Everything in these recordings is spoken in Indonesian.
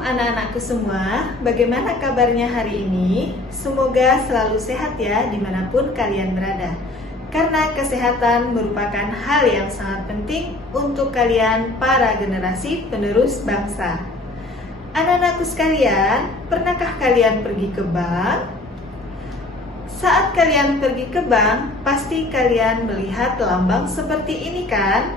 Assalamualaikum anak-anakku semua. Bagaimana kabarnya hari ini? Semoga selalu sehat ya dimanapun kalian berada. Karena kesehatan merupakan hal yang sangat penting untuk kalian para generasi penerus bangsa. Anak-anakku sekalian, pernahkah kalian pergi ke bank? Saat kalian pergi ke bank, pasti kalian melihat lambang seperti ini kan?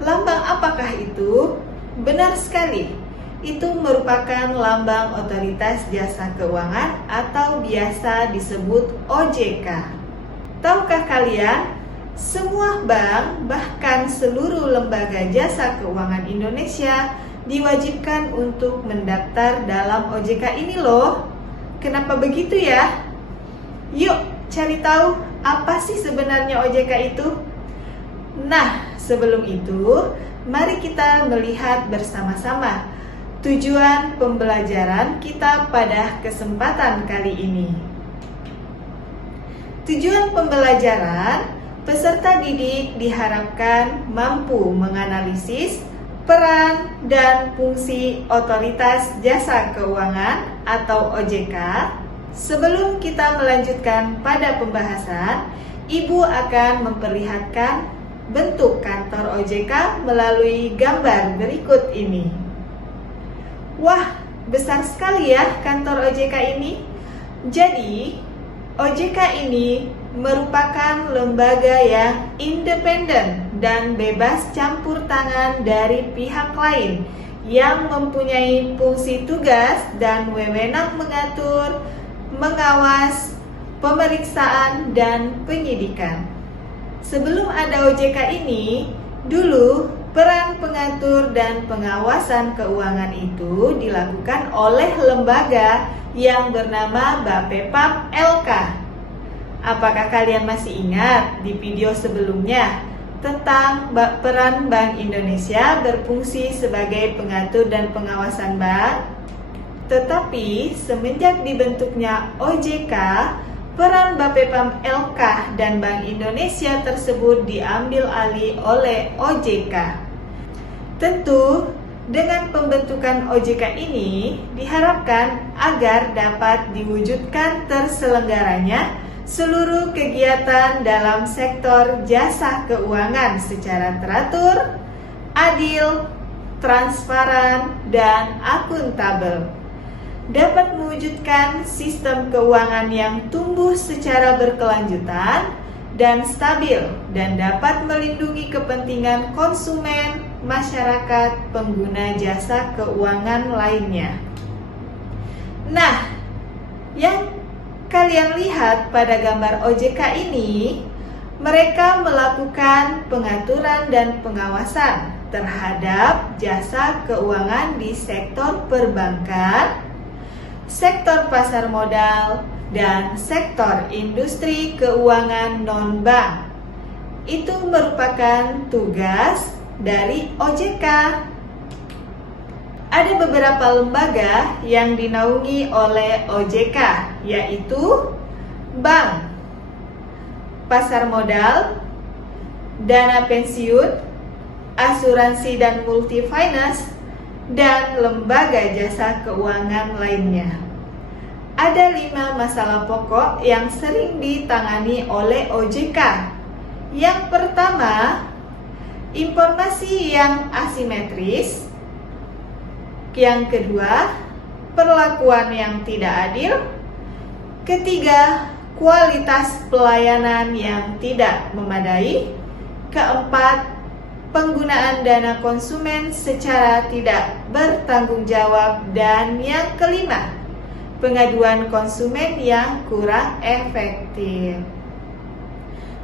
Lambang apakah itu? Benar sekali. Itu merupakan lambang Otoritas Jasa Keuangan atau biasa disebut OJK. Tahukah kalian, semua bank bahkan seluruh lembaga jasa keuangan Indonesia diwajibkan untuk mendaftar dalam OJK ini loh. Kenapa begitu ya? Yuk cari tahu apa sih sebenarnya OJK itu? Nah, sebelum itu, mari kita melihat bersama-sama tujuan pembelajaran kita pada kesempatan kali ini. Tujuan pembelajaran, peserta didik diharapkan mampu menganalisis peran dan fungsi Otoritas Jasa Keuangan atau OJK. Sebelum kita melanjutkan pada pembahasan, Ibu akan memperlihatkan bentuk kantor OJK melalui gambar berikut ini. Wah, besar sekali ya kantor OJK ini. Jadi, OJK ini merupakan lembaga yang independen dan bebas campur tangan dari pihak lain yang mempunyai fungsi tugas dan wewenang mengatur, mengawas, pemeriksaan, dan penyidikan. Sebelum ada OJK ini, dulu peran pengatur dan pengawasan keuangan itu dilakukan oleh lembaga yang bernama Bapepam LK. Apakah kalian masih ingat di video sebelumnya tentang peran Bank Indonesia berfungsi sebagai pengatur dan pengawasan bank? Tetapi semenjak dibentuknya OJK, peran Bapepam LK dan Bank Indonesia tersebut diambil alih oleh OJK. Tentu, dengan pembentukan OJK ini diharapkan agar dapat diwujudkan terselenggaranya seluruh kegiatan dalam sektor jasa keuangan secara teratur, adil, transparan, dan akuntabel. Dapat mewujudkan sistem keuangan yang tumbuh secara berkelanjutan dan stabil dan dapat melindungi kepentingan konsumen, masyarakat, pengguna jasa keuangan lainnya. Nah, yang kalian lihat pada gambar OJK ini, mereka melakukan pengaturan dan pengawasan terhadap jasa keuangan di sektor perbankan, sektor pasar modal, dan sektor industri keuangan non-bank. Itu merupakan tugas dari OJK. Ada beberapa lembaga yang dinaungi oleh OJK, yaitu bank, pasar modal, dana pensiun, asuransi dan multifinance, dan lembaga jasa keuangan lainnya. Ada 5 masalah pokok yang sering ditangani oleh OJK. Yang pertama, informasi yang asimetris. Yang kedua, perlakuan yang tidak adil. Ketiga, kualitas pelayanan yang tidak memadai. Keempat, penggunaan dana konsumen secara tidak bertanggung jawab. Dan yang kelima, pengaduan konsumen yang kurang efektif.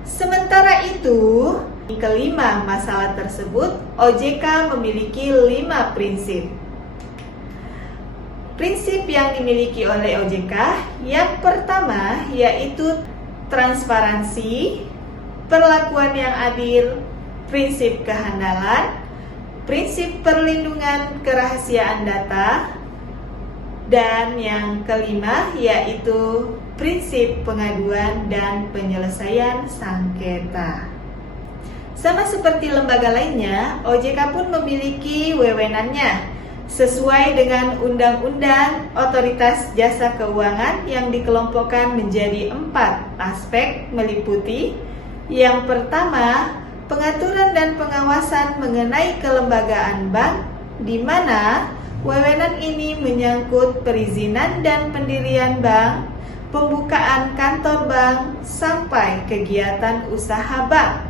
Sementara itu, kelima masalah tersebut, OJK memiliki 5 prinsip. Prinsip yang dimiliki oleh OJK yang pertama yaitu transparansi, perlakuan yang adil, prinsip kehandalan, prinsip perlindungan kerahasiaan data, dan yang kelima yaitu prinsip pengaduan dan penyelesaian sengketa. Sama seperti lembaga lainnya, OJK pun memiliki wewenangnya sesuai dengan Undang-Undang Otoritas Jasa Keuangan yang dikelompokkan menjadi 4 aspek meliputi: yang pertama, pengaturan dan pengawasan mengenai kelembagaan bank, di mana wewenang ini menyangkut perizinan dan pendirian bank, pembukaan kantor bank, sampai kegiatan usaha bank.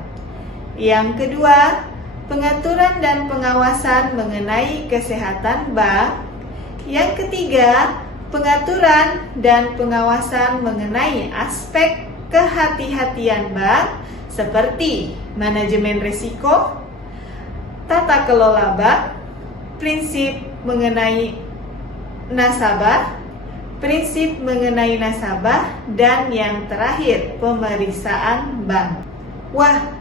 Yang kedua, pengaturan dan pengawasan mengenai kesehatan bank. Yang ketiga, pengaturan dan pengawasan mengenai aspek kehati-hatian bank seperti manajemen risiko, tata kelola bank, prinsip mengenai nasabah, dan yang terakhir, pemeriksaan bank. Wah,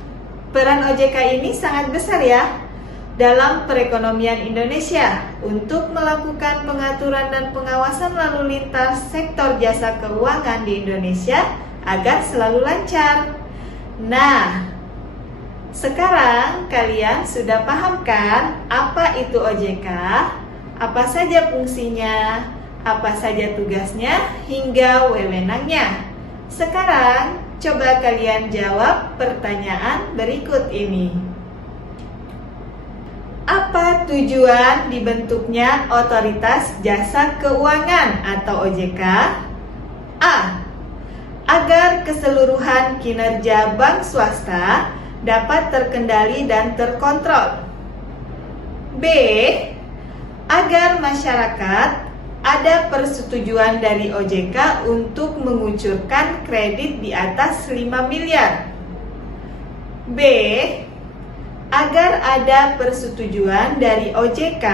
peran OJK ini sangat besar ya dalam perekonomian Indonesia untuk melakukan pengaturan dan pengawasan lalu lintas sektor jasa keuangan di Indonesia agar selalu lancar. Nah, sekarang kalian sudah paham kan apa itu OJK, apa saja fungsinya, apa saja tugasnya, hingga wewenangnya. Sekarang coba kalian jawab pertanyaan berikut ini. Apa tujuan dibentuknya Otoritas Jasa Keuangan atau OJK? A. Agar keseluruhan kinerja bank swasta dapat terkendali dan terkontrol. B. Agar masyarakat ada persetujuan dari OJK untuk mengucurkan kredit di atas 5 miliar. B. Agar ada persetujuan dari OJK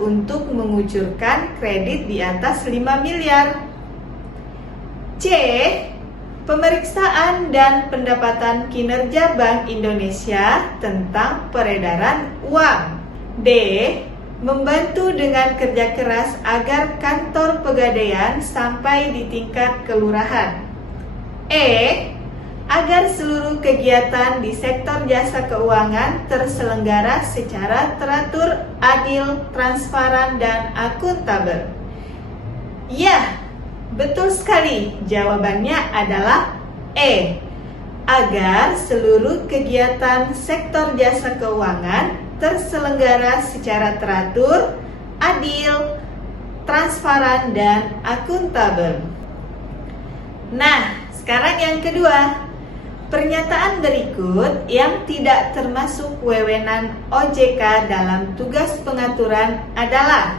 untuk mengucurkan kredit di atas 5 miliar. C. Pemeriksaan dan pendapatan kinerja Bank Indonesia tentang peredaran uang. D. Membantu dengan kerja keras agar kantor pegadaian sampai di tingkat kelurahan. E. Agar seluruh kegiatan di sektor jasa keuangan terselenggara secara teratur, adil, transparan, dan akuntabel. Ya, betul sekali. Jawabannya adalah E. Agar seluruh kegiatan sektor jasa keuangan terselenggara secara teratur, adil, transparan, dan akuntabel. Nah, sekarang yang kedua. Pernyataan berikut yang tidak termasuk wewenang OJK dalam tugas pengaturan adalah: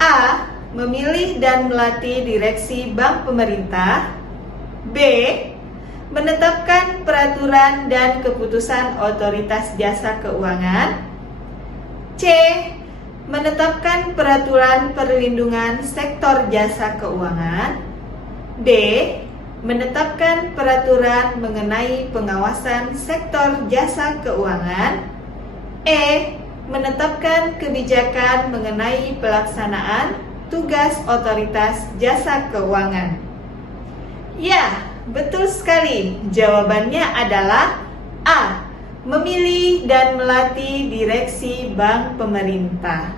A. Memilih dan melatih direksi bank pemerintah. B. Menetapkan peraturan dan keputusan Otoritas Jasa Keuangan. C. Menetapkan peraturan perlindungan sektor jasa keuangan. D. Menetapkan peraturan mengenai pengawasan sektor jasa keuangan. E. Menetapkan kebijakan mengenai pelaksanaan tugas Otoritas Jasa Keuangan. Ya, betul sekali. Jawabannya adalah A. Memilih dan melatih direksi bank pemerintah.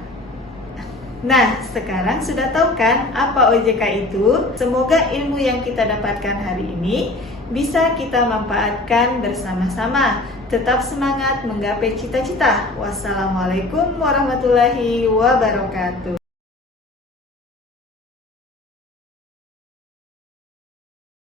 Nah, sekarang sudah tahu kan apa OJK itu? Semoga ilmu yang kita dapatkan hari ini bisa kita manfaatkan bersama-sama. Tetap semangat menggapai cita-cita. Wassalamualaikum warahmatullahi wabarakatuh.